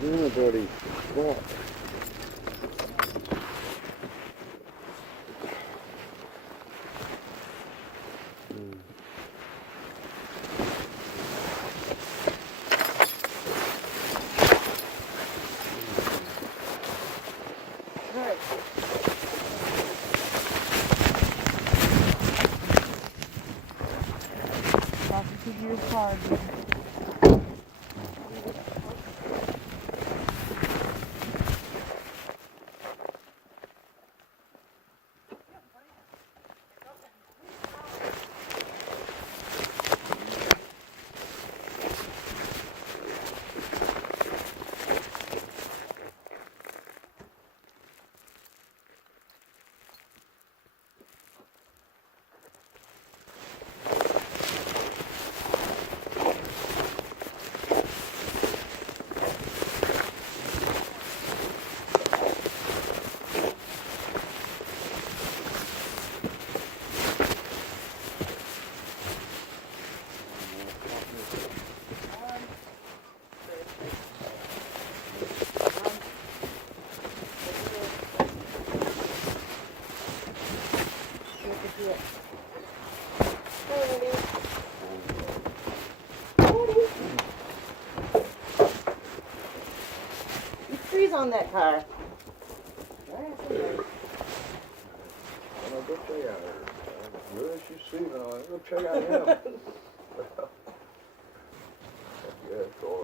Yeah, buddy. Walk. Right. Talking to your car, dude. You freeze on that car. I'll go check out her. As good as you see, I'll go check out him. Yeah, go